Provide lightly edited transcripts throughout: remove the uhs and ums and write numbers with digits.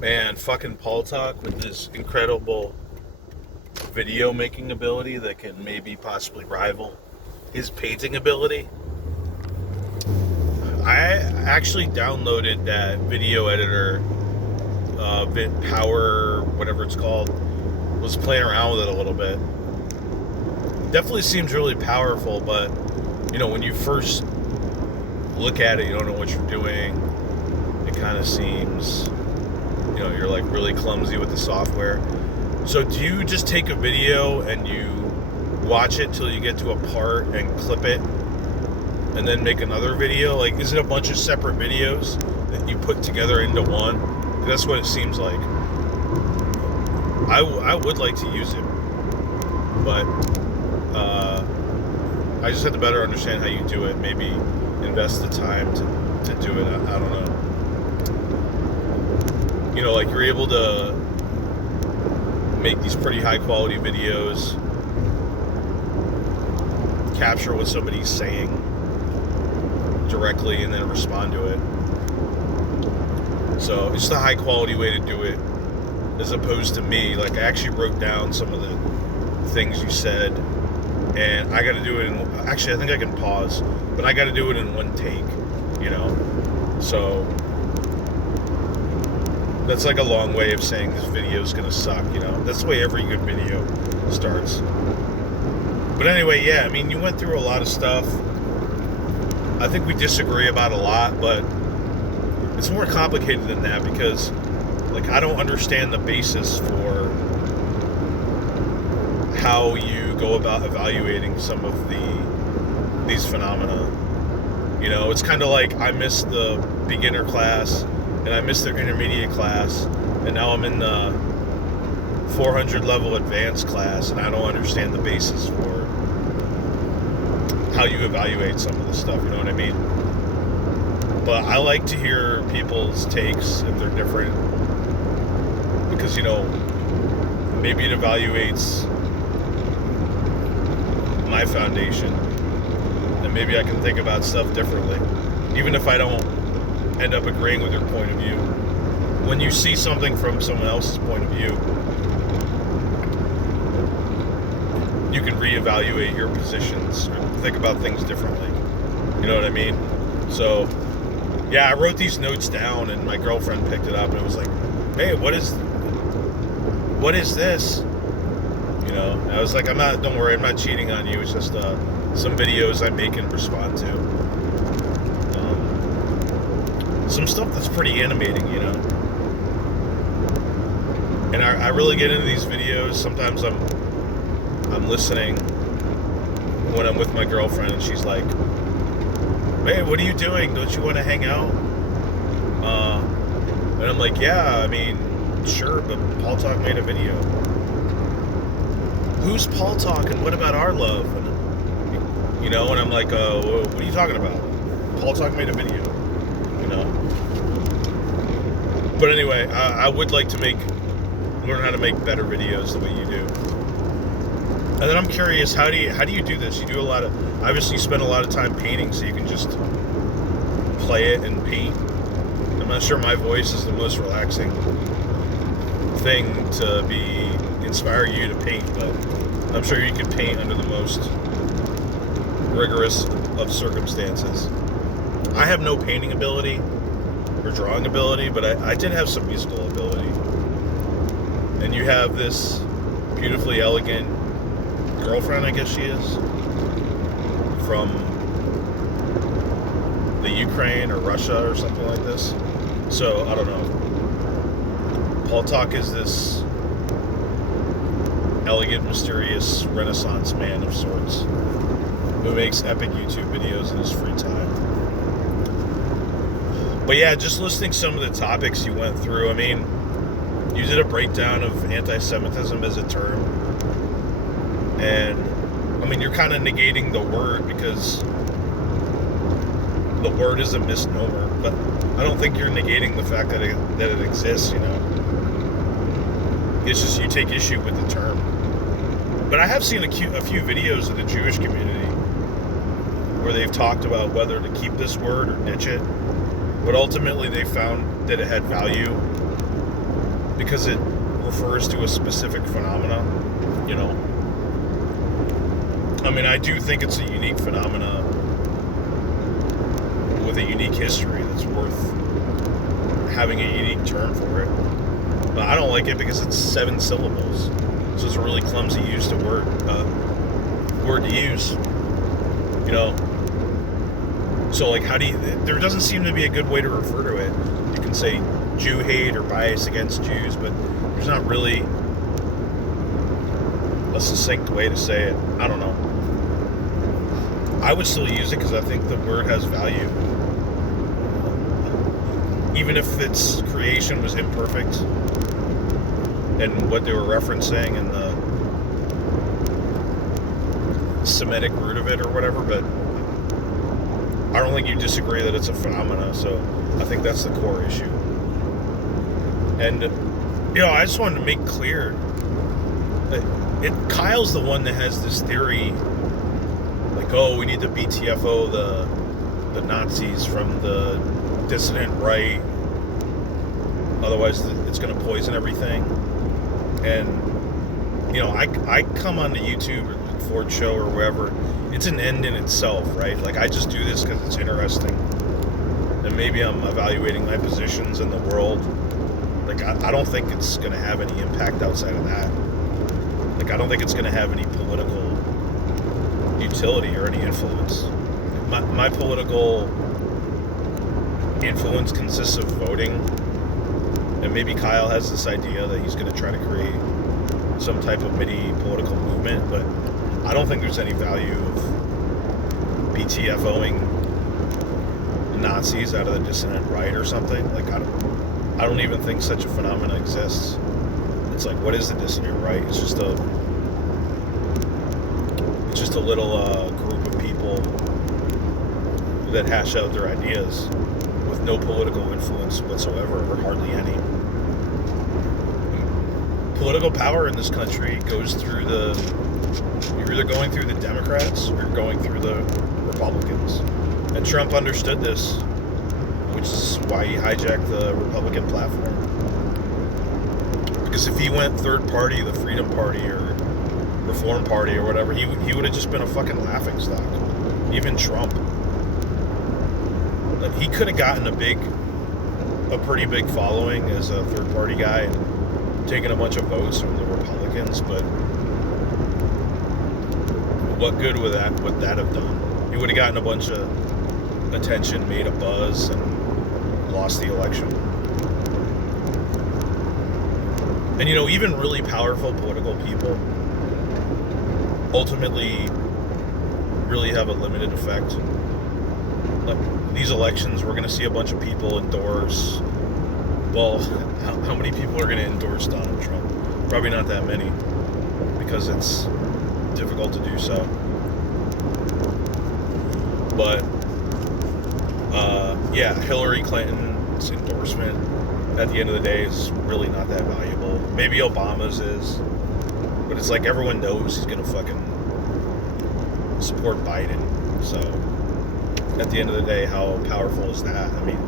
Man, fucking Paul Talk with his incredible video making ability that can maybe possibly rival his painting ability. I actually downloaded that video editor, Power, whatever it's called. Was playing around with it a little bit. Definitely seems really powerful, but when you first look at it, you don't know what you're doing. It kind of seems, you're like really clumsy with the software. So do you just take a video and you watch it till you get to a part and clip it and then make another video? Like, is it a bunch of separate videos that you put together into one? That's what it seems like. I would like to use it, but I just have to better understand how you do it. Maybe invest the time to do it. I don't know. Like you're able to make these pretty high quality videos, capture what somebody's saying directly, and then respond to it. So it's the high quality way to do it, as opposed to me. Like, I actually wrote down some of the things you said, and I got to do it actually, I think I can pause, but I got to do it in one take, So that's like a long way of saying this video is gonna suck. That's the way every good video starts. But anyway, yeah, I mean, you went through a lot of stuff. I think we disagree about a lot, but it's more complicated than that, because I don't understand the basis for how you go about evaluating some of these phenomena. It's kind of like I missed the beginner class and I missed the intermediate class, and now I'm in the 400 level advanced class, and I don't understand the basis for how you evaluate some of the stuff, you know what I mean? But I like to hear people's takes if they're different, because maybe it evaluates my foundation, and maybe I can think about stuff differently, even if I don't end up agreeing with your point of view. When you see something from someone else's point of view, you can reevaluate your positions or think about things differently. You know what I mean? So, yeah, I wrote these notes down, and my girlfriend picked it up, and it was like, "Hey, what is this?" And I was like, don't worry, I'm not cheating on you. It's just some videos I make and respond to. Some stuff that's pretty animating, And I really get into these videos. Sometimes I'm listening when I'm with my girlfriend, and she's like, "Hey, what are you doing? Don't you want to hang out?" And I'm like, "Yeah, I mean, sure, but Paul Talk made a video." "Who's Paul Talk, and what about our love?" And I'm like, "What are you talking about? Paul Talk made a video." But anyway, I would like to learn how to make better videos the way you do. And then I'm curious, how do you do this? You do obviously you spend a lot of time painting, so you can just play it and paint. I'm not sure my voice is the most relaxing thing to inspire you to paint, but I'm sure you can paint under the most rigorous of circumstances. I have no painting ability or drawing ability, but I did have some musical ability. And you have this beautifully elegant girlfriend, I guess she is, from the Ukraine or Russia or something like this. So, I don't know. Paul Talk is this elegant, mysterious Renaissance man of sorts who makes epic YouTube videos in his free time. But yeah, just listening to some of the topics you went through, I mean, you did a breakdown of anti-Semitism as a term. And, I mean, you're kind of negating the word, because the word is a misnomer. But I don't think you're negating the fact that it exists, It's just you take issue with the term. But I have seen a few videos of the Jewish community where they've talked about whether to keep this word or ditch it. But ultimately they found that it had value because it refers to a specific phenomena, you know. I mean, I do think it's a unique phenomena with a unique history that's worth having a unique term for it. But I don't like it because it's 7 syllables, so it's a really clumsy word to use, you know. So like, how do you? There doesn't seem to be a good way to refer to it. You can say Jew hate or bias against Jews, but there's not really a succinct way to say it. I don't know. I would still use it because I think the word has value. Even if its creation was imperfect and what they were referencing and the Semitic root of it or whatever, but I don't think you disagree that it's a phenomena, so I think that's the core issue. And, you know, I just wanted to make clear that Kyle's the one that has this theory, like, oh, we need to BTFO the Nazis from the dissident right, otherwise it's going to poison everything. And, you know, I come on to YouTube or the Ford Show or wherever, it's an end in itself, right? Like, I just do this because it's interesting, and maybe I'm evaluating my positions in the world. Like, I don't think it's going to have any impact outside of that. Like, I don't think it's going to have any political utility or any influence. My political influence consists of voting, and maybe Kyle has this idea that he's going to try to create some type of mini political movement, but I don't think there's any value of BTFOing Nazis out of the dissident right or something. Like, I don't even think such a phenomenon exists. It's like, what is the dissident right? It's just a little group of people that hash out their ideas with no political influence whatsoever, or hardly any. Political power in this country goes through you're either going through the Democrats or you're going through the Republicans. And Trump understood this, which is why he hijacked the Republican platform. Because if he went third party, the Freedom Party or Reform Party or whatever, he would have just been a fucking laughingstock. Even Trump. Like, he could have gotten a pretty big following as a third party guy and taken a bunch of votes from the Republicans, but what good would that have done? He would have gotten a bunch of attention, made a buzz, and lost the election. And, you know, even really powerful political people ultimately really have a limited effect. Like, these elections, we're going to see a bunch of people endorse. Well, how many people are going to endorse Donald Trump? Probably not that many, because it's difficult to do so. But yeah, Hillary Clinton's endorsement at the end of the day is really not that valuable. Maybe Obama's is, but it's like everyone knows he's gonna fucking support Biden. So at the end of the day, how powerful is that? I mean,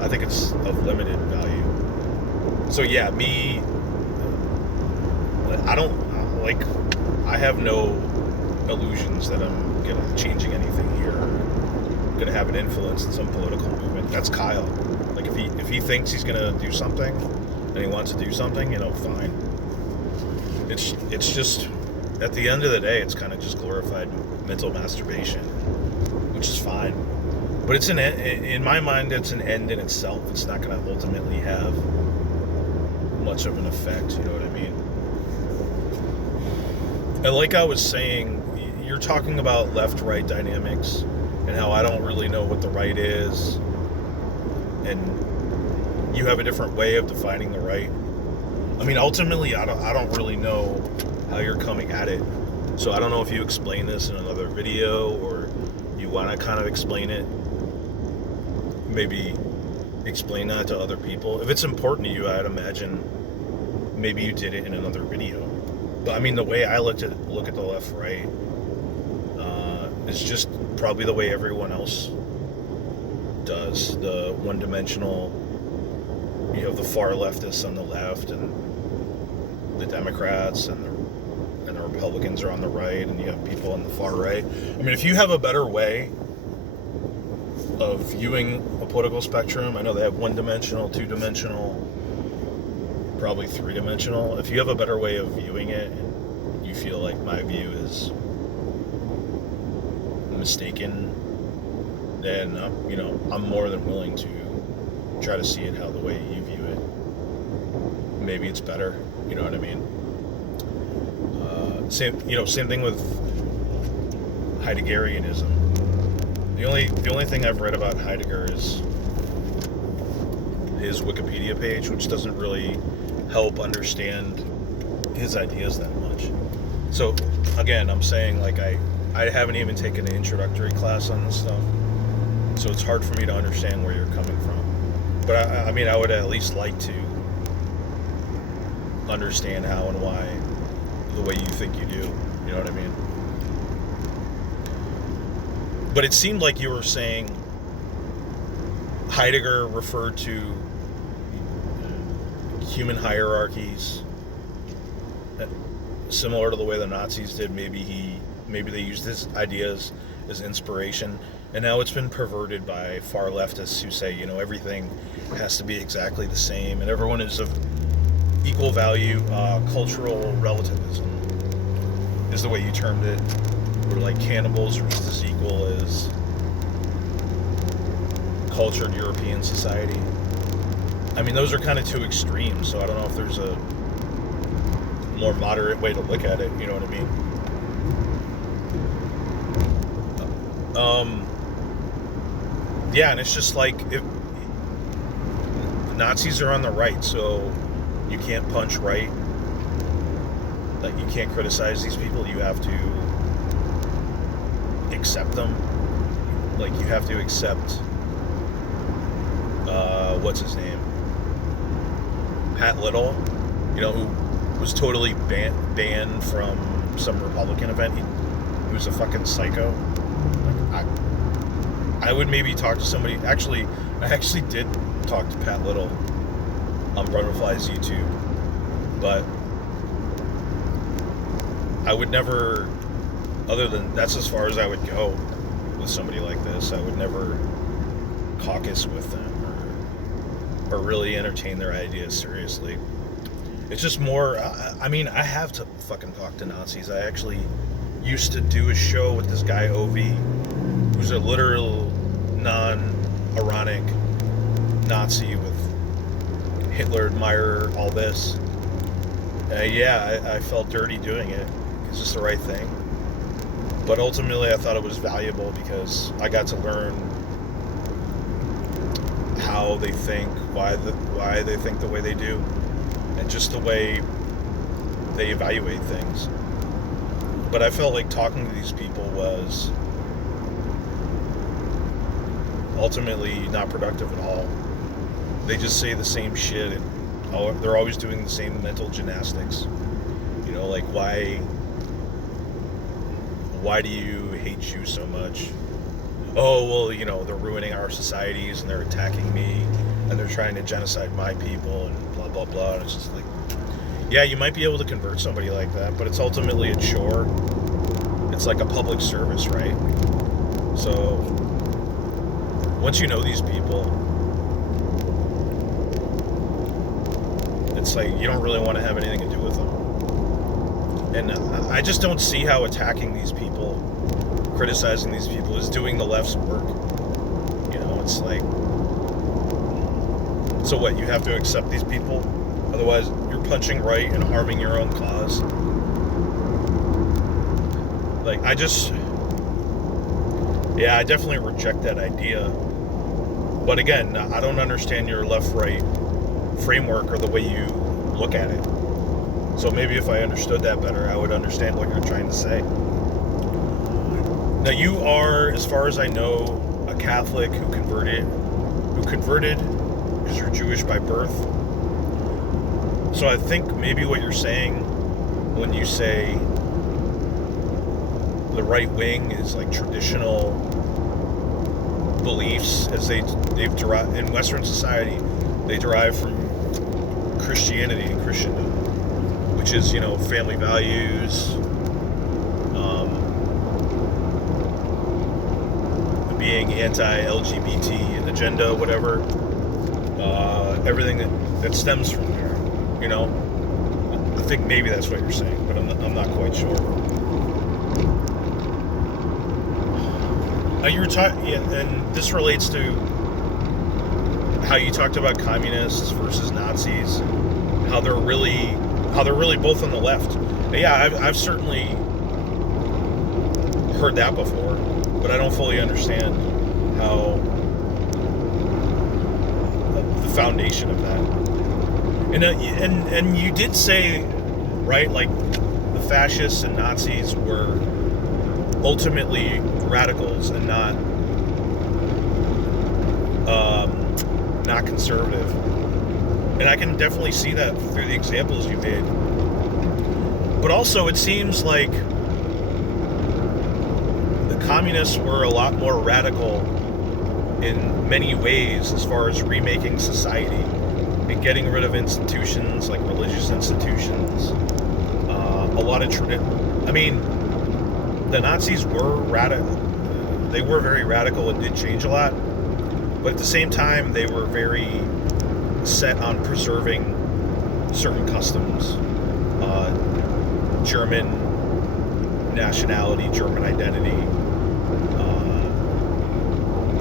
I think it's of limited value. So yeah, I have no illusions that I'm changing anything here, gonna have an influence in some political movement. That's Kyle. Like, if he thinks he's gonna do something and he wants to do something, you know, fine. It's just, at the end of the day, it's kind of just glorified mental masturbation, which is fine. But it's in my mind, it's an end in itself. It's not gonna ultimately have much of an effect, you know what I mean? And like I was saying, you're talking about left-right dynamics and how I don't really know what the right is, and you have a different way of defining the right. I mean, ultimately, I don't really know how you're coming at it. So I don't know if you explain this in another video or you want to kind of explain it. Maybe explain that to other people. If it's important to you, I'd imagine maybe you did it in another video. But I mean, the way I look at the left-right is just probably the way everyone else does. The one-dimensional you have the far leftists on the left, and the Democrats and the Republicans are on the right, and you have people on the far right. I mean, if you have a better way of viewing a political spectrum, I know they have one-dimensional, two-dimensional, probably three-dimensional. If you have a better way of viewing it, and you feel like my view is mistaken, then I'm more than willing to try to see it how the way you view it. Maybe it's better. You know what I mean? Same thing with Heideggerianism. The only thing I've read about Heidegger is his Wikipedia page, which doesn't really help understand his ideas that much. So again, I'm saying, like, I haven't even taken an introductory class on this stuff, so it's hard for me to understand where you're coming from. But I mean, I would at least like to understand how and why the way you think you do. You know what I mean? But it seemed like you were saying Heidegger referred to human hierarchies similar to the way the Nazis did. Maybe they used his ideas as inspiration, and now it's been perverted by far leftists who say, everything has to be exactly the same, and everyone is of equal value. Cultural relativism is the way you termed it. Or like cannibals are just as equal as cultured European society. I mean, those are kind of two extremes, so I don't know if there's a more moderate way to look at it, you know what I mean? Yeah, and it's just like, if Nazis are on the right, so you can't punch right. Like, you can't criticize these people. You have to accept them. Like, you have to accept, what's his name? Pat Little, who was totally banned from some Republican event. He was a fucking psycho. Like, I would maybe talk to somebody. Actually, I actually did talk to Pat Little on Brunfly's YouTube, but I would never, other than that's as far as I would go with somebody like this. I would never caucus with them or really entertain their ideas seriously. It's just more, I mean, I have to fucking talk to Nazis. I actually used to do a show with this guy, Ovi, who's a literal non-ironic Nazi with Hitler admirer, all this. I felt dirty doing it. It's just the right thing. But ultimately, I thought it was valuable because I got to learn how they think, why they think the way they do, and just the way they evaluate things. But I felt like talking to these people was ultimately not productive at all. They just say the same shit, and they're always doing the same mental gymnastics. Like, why do you hate Jews so much? Oh, well, they're ruining our societies, and they're attacking me, and they're trying to genocide my people, and blah, blah, blah. And it's just like, yeah, you might be able to convert somebody like that, but it's ultimately a chore. It's like a public service, right? So, once you know these people, it's like you don't really want to have anything to do with them. And I just don't see how attacking these people, criticizing these people, is doing the left's work. It's like, so what, you have to accept these people? Otherwise, you're punching right and harming your own cause. Like, I definitely reject that idea. But again, I don't understand your left-right framework or the way you look at it. So maybe if I understood that better, I would understand what you're trying to say. Now, you are, as far as I know, a Catholic who converted because you're Jewish by birth. So I think maybe what you're saying when you say the right wing is like traditional beliefs as they've derived in Western society, they derive from Christianity and Christendom, which is, family values, being anti-LGBT and agenda, whatever, everything that stems from there, I think maybe that's what you're saying, but I'm not quite sure. You were talking, yeah, and this relates to how you talked about communists versus Nazis, how they're really both on the left. Yeah, I've certainly heard that before, but I don't fully understand how the foundation of that. And you did say, right, like the fascists and Nazis were ultimately radicals and not conservative. And I can definitely see that through the examples you made. But also, it seems like the communists were a lot more radical in many ways as far as remaking society and getting rid of institutions like religious institutions. A lot of the Nazis were radical. They were very radical and did change a lot. But at the same time, they were very set on preserving certain customs, German nationality, German identity,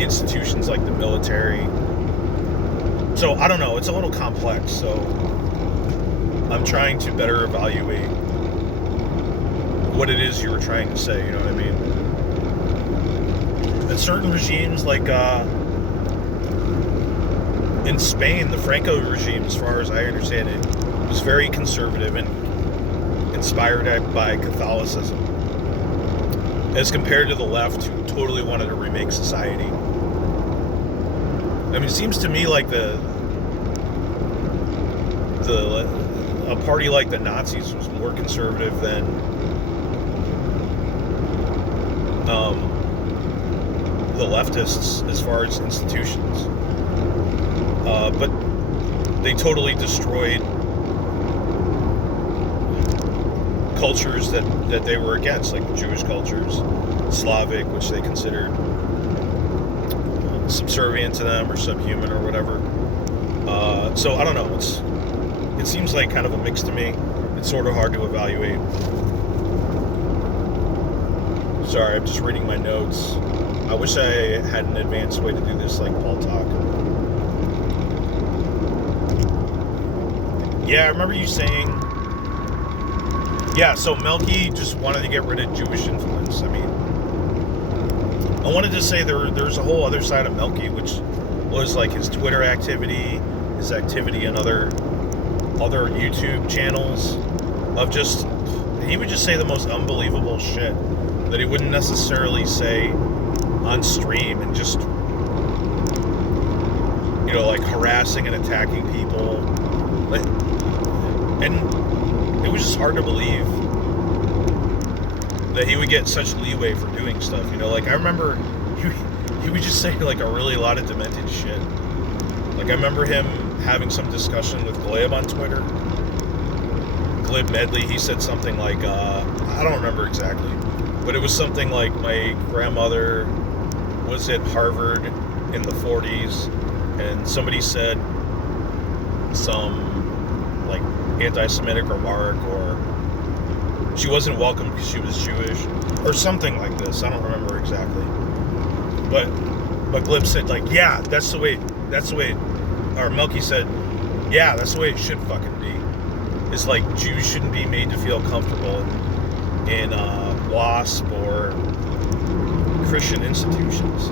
institutions like the military. So I don't know, it's a little complex, so I'm trying to better evaluate what it is you were trying to say, you know what I mean? And certain regimes, like in Spain, the Franco regime, as far as I understand it, was very conservative and inspired by Catholicism, as compared to the left, who totally wanted to remake society. I mean, it seems to me like a party like the Nazis was more conservative than the leftists as far as institutions. But they totally destroyed cultures that they were against, like the Jewish cultures, Slavic, which they considered subservient to them or subhuman or whatever. So I don't know. It seems like kind of a mix to me. It's sort of hard to evaluate. Sorry, I'm just reading my notes. I wish I had an advanced way to do this like Paul Talk. Yeah, I remember you saying... Yeah, so Melky just wanted to get rid of Jewish influence. I mean, I wanted to say there's a whole other side of Melky, which was like his Twitter activity, his activity in other YouTube channels, of just... He would just say the most unbelievable shit that he wouldn't necessarily say on stream, and just, like harassing and attacking people. And it was just hard to believe that he would get such leeway for doing stuff, like I remember he would just say like a lot of demented shit. Like I remember him having some discussion with Glib on Twitter. Glib Medley, he said something like, I don't remember exactly, but it was something like, my grandmother was at Harvard in the 40s, and somebody said some like anti-Semitic remark, or she wasn't welcome because she was Jewish, or something like this. I don't remember exactly. But Glib said like, yeah, that's the way, or Melky said, yeah, that's the way it should fucking be. It's like Jews shouldn't be made to feel comfortable in WASP or Christian institutions.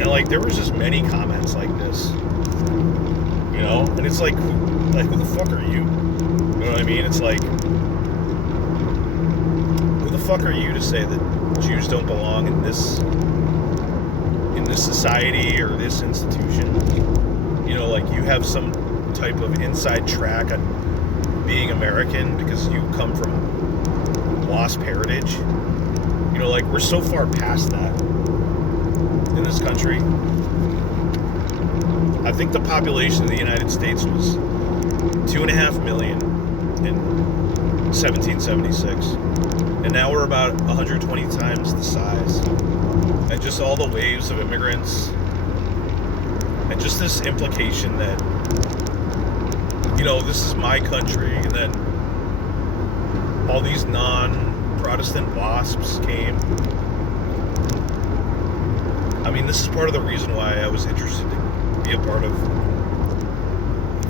And like there was just many comments like this, and it's like who the fuck are you? You know what I mean? It's like, who the fuck are you to say that Jews don't belong in this society or this institution? Like you have some type of inside track on being American because you come from WASP heritage. Like we're so far past that in this country. I think the population of the United States was 2.5 million in 1776. And now we're about 120 times the size. And just all the waves of immigrants. And just this implication that, this is my country. And then all these non-Protestant wasps came. I mean, this is part of the reason why I was interested to be a part of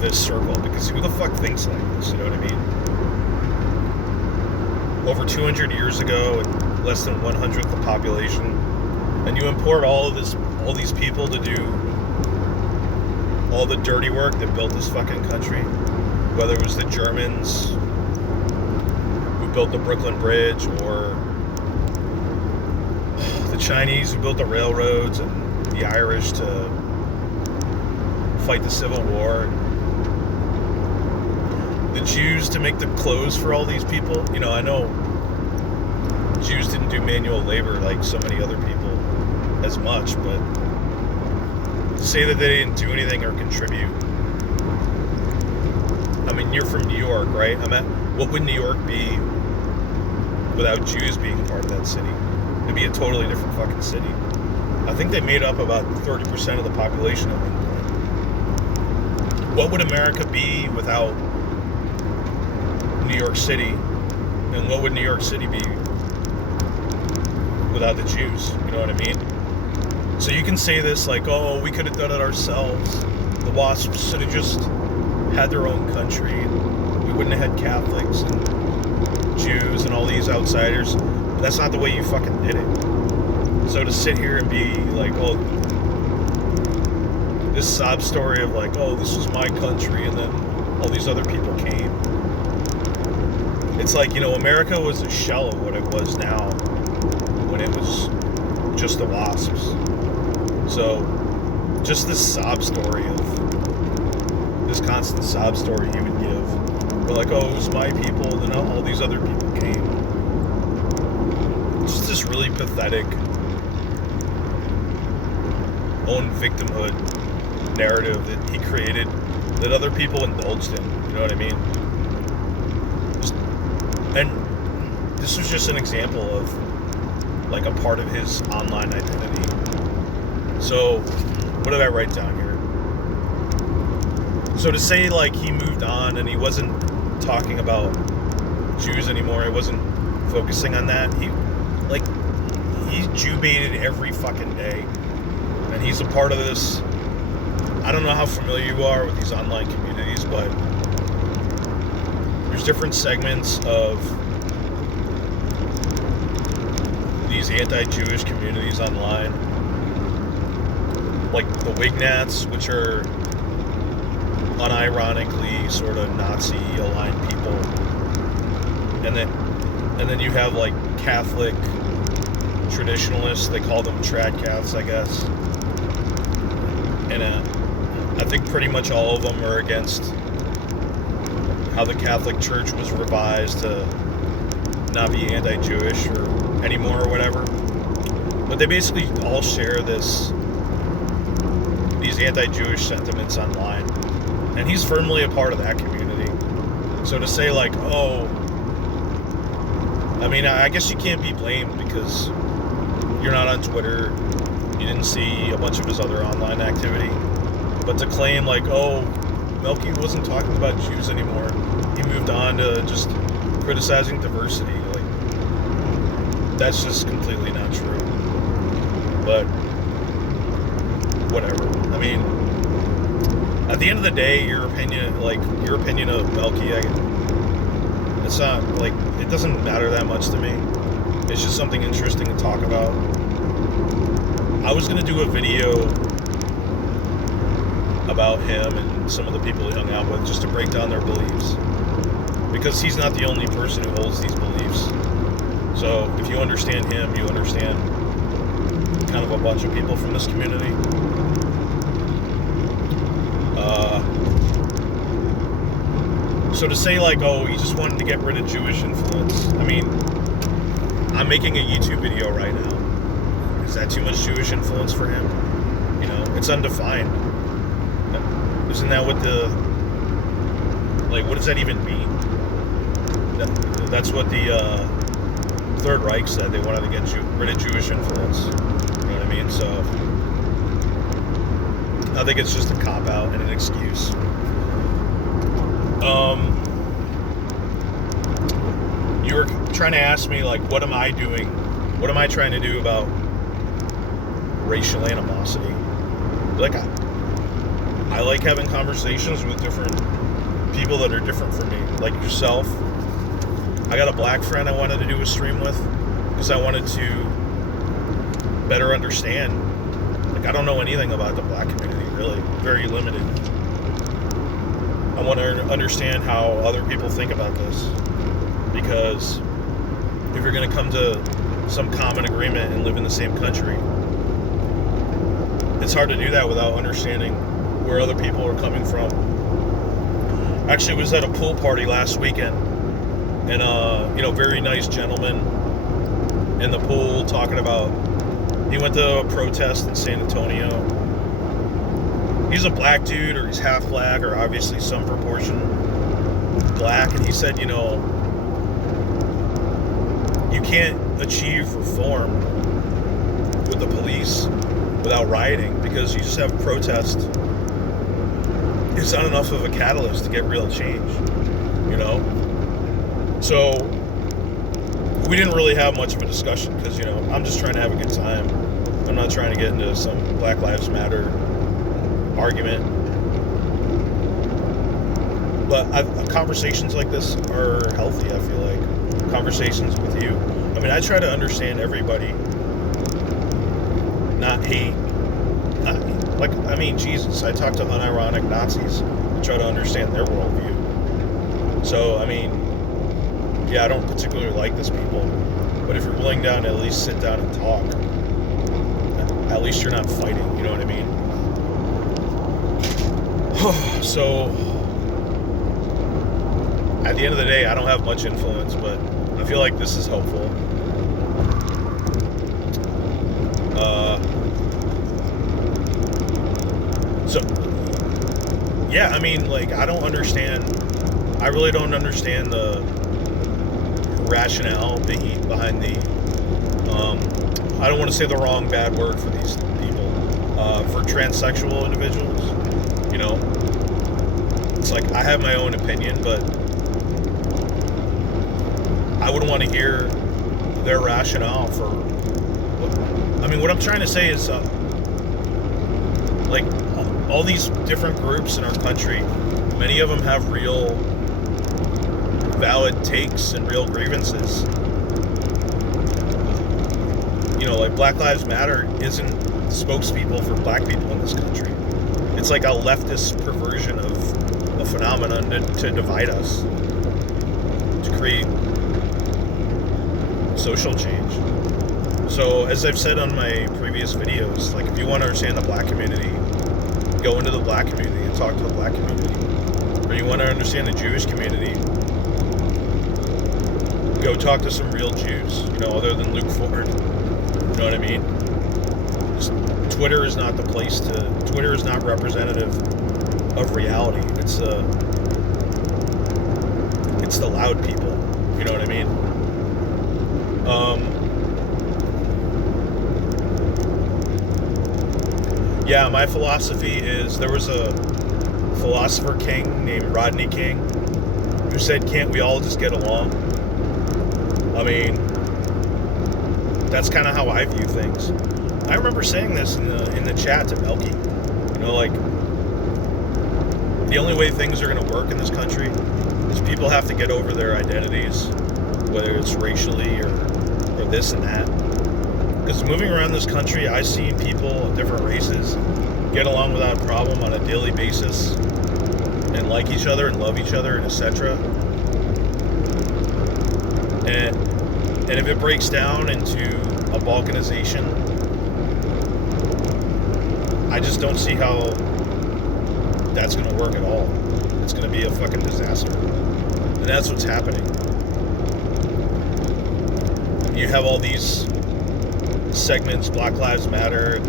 this circle. Because who the fuck thinks like this? You know what I mean? Over 200 years ago, at less than 1/100th the population, and you import all these people to do all the dirty work that built this fucking country, whether it was the Germans who built the Brooklyn Bridge, or the Chinese who built the railroads, and the Irish to fight the Civil War, the Jews to make the clothes for all these people. I know Jews didn't do manual labor like so many other people as much, but to say that they didn't do anything or contribute. I mean, you're from New York, right? What would New York be without Jews being a part of that city? It'd be a totally different fucking city. I think they made up about 30% of the population at one point. What would America be without New York City? And what would New York City be without the Jews? You know what I mean? So you can say this like, oh, we could have done it ourselves. The WASPs should have just had their own country. We wouldn't have had Catholics and Jews and all these outsiders. But that's not the way you fucking did it. So to sit here and be like, oh, this sob story of like, oh, this was my country and then all these other people came. It's like, America was a shell of what it was now when it was just the WASPs. So, just this sob story of, this constant sob story he would give. We're like, oh, it was my people, then all these other people came. Just this really pathetic own victimhood narrative that he created that other people indulged in. You know what I mean? And this was just an example of like a part of his online identity. So, what did I write down here? So to say like he moved on and he wasn't talking about Jews anymore, he wasn't focusing on that. He Jew baited every fucking day. And he's a part of this. I don't know how familiar you are with these online communities, but there's different segments of these anti-Jewish communities online, like the Wignats, which are unironically sort of Nazi-aligned people, and then you have like Catholic traditionalists. They call them trad Caths, I guess, and I think pretty much all of them are against how the Catholic Church was revised to not be anti-Jewish or anymore or whatever. But they basically all share these anti-Jewish sentiments online. And he's firmly a part of that community. So to say like, oh, I mean, I guess you can't be blamed because you're not on Twitter, you didn't see a bunch of his other online activity. But to claim like, oh, Melky wasn't talking about Jews anymore, he moved on to just criticizing diversity, like, that's just completely not true. But whatever. I mean, at the end of the day, your opinion of Melky, it's not like, it doesn't matter that much to me. It's just something interesting to talk about. I was gonna do a video about him and some of the people he hung out with, just to break down their beliefs, because he's not the only person who holds these beliefs. So if you understand him, you understand kind of a bunch of people from this community. So to say like, oh, he just wanted to get rid of Jewish influence, I mean, I'm making a YouTube video right now. Is that too much Jewish influence for him? It's undefined. Isn't that what what does that even mean? That's what the Third Reich said. They wanted to get rid of Jewish influence. You know what I mean? So I think it's just a cop-out and an excuse. You were trying to ask me, like, what am I doing? What am I trying to do about racial animosity? Like, I like having conversations with different people that are different from me, like yourself. I got a black friend I wanted to do a stream with because I wanted to better understand. Like, I don't know anything about the black community, really. Very limited. I want to understand how other people think about this, because if you're going to come to some common agreement and live in the same country, it's hard to do that without understanding where other people are coming from. Actually, I was at a pool party last weekend, and very nice gentleman in the pool talking about, he went to a protest in San Antonio. He's a black dude, or he's half black, or obviously some proportion black, and he said, you can't achieve reform with the police without rioting, because you just have protest. It's not enough of a catalyst to get real change, So we didn't really have much of a discussion because, I'm just trying to have a good time. I'm not trying to get into some Black Lives Matter argument. But conversations like this are healthy, I feel like. Conversations with you. I mean, I try to understand everybody, not hate. Jesus, I talk to unironic Nazis to try to understand their worldview. So, I don't particularly like these people, but if you're willing down to at least sit down and talk, at least you're not fighting, you know what I mean? So, at the end of the day, I don't have much influence, but I feel like this is helpful. I don't understand. I really don't understand the rationale behind the. I don't want to say the wrong bad word for these people. For transsexual individuals, it's like I have my own opinion, but I would want to hear their rationale for. What I'm trying to say is, all these different groups in our country, many of them have real valid takes and real grievances. Like Black Lives Matter isn't spokespeople for black people in this country. It's like a leftist perversion of a phenomenon to divide us, to create social change. So, as I've said on my previous videos, like, if you want to understand the black community, go into the black community and talk to the black community. Or you want to understand the Jewish community, go talk to some real Jews, other than Luke Ford. You know what I mean? Twitter is not the place to. Twitter is not representative of reality. It's the loud people. You know what I mean? My philosophy is, there was a philosopher king named Rodney King who said, "Can't we all just get along?" That's kind of how I view things. I remember saying this in the chat to Melky. The only way things are going to work in this country is people have to get over their identities, whether it's racially or this and that. Because moving around this country, I see people of different races get along without a problem on a daily basis and like each other and love each other and etc. And if it breaks down into a balkanization, I just don't see how that's going to work at all. It's going to be a fucking disaster. And that's what's happening. You have all these segments, Black Lives Matter,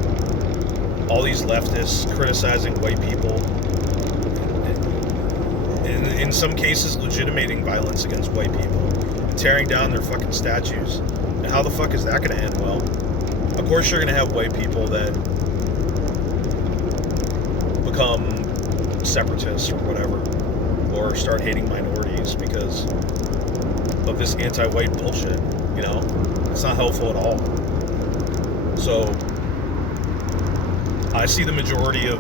all these leftists criticizing white people in some cases legitimating violence against white people, tearing down their fucking statues. And how the fuck is that going to end well? Of course you're going to have white people that become separatists or whatever, or start hating minorities because of this anti-white bullshit, you know? It's not helpful at all. So I see the majority of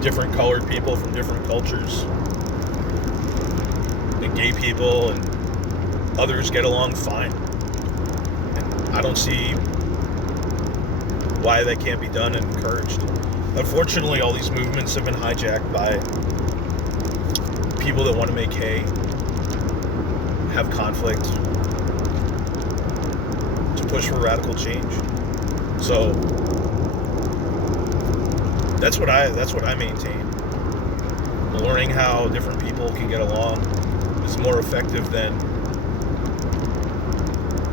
different colored people from different cultures and gay people and others get along fine. And I don't see why that can't be done and encouraged. Unfortunately, all these movements have been hijacked by people that want to make hay, have conflict, to push for radical change. So that's what I maintain. Learning how different people can get along is more effective than,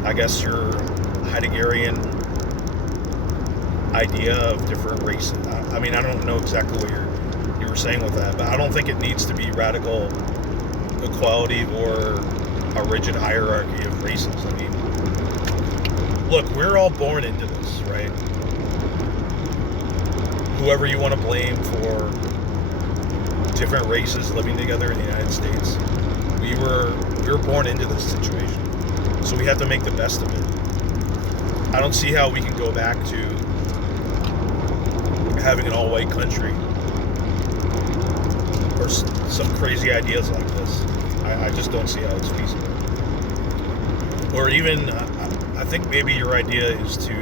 I guess, your Heideggerian idea of different races. I mean, I don't know exactly what you were saying with that, but I don't think it needs to be radical equality or a rigid hierarchy of races. I mean, look, we're all born into this, right? Whoever you want to blame for different races living together in the United States, we were born into this situation, so we have to make the best of it. I don't see how we can go back to having an all-white country or some crazy ideas like this. I just don't see how it's feasible. Or even, I think maybe your idea is to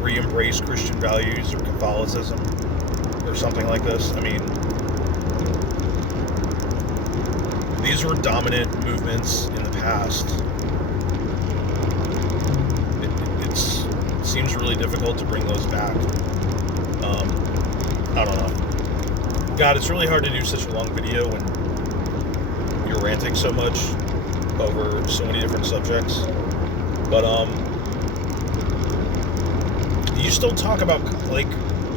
re-embrace Christian values or Catholicism or something like this. I mean, these were dominant movements in the past. It seems really difficult to bring those back. I don't know. God, it's really hard to do such a long video when you're ranting so much over so many different subjects. But, you still talk about, like,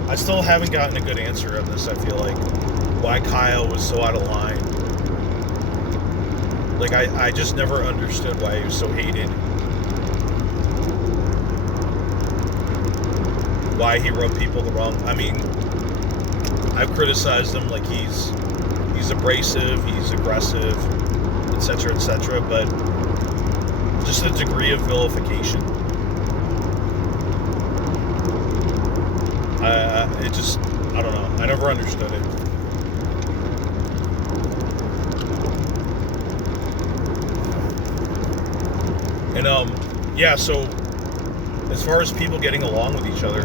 I still haven't gotten a good answer of this, I feel like. Why Kyle was so out of line. Like, I just never understood why he was so hated. Why he rubbed people the wrong... I mean, I've criticized him like he's abrasive, he's aggressive, etc., but just a degree of vilification. I don't know. I never understood it. And, yeah, so as far as people getting along with each other,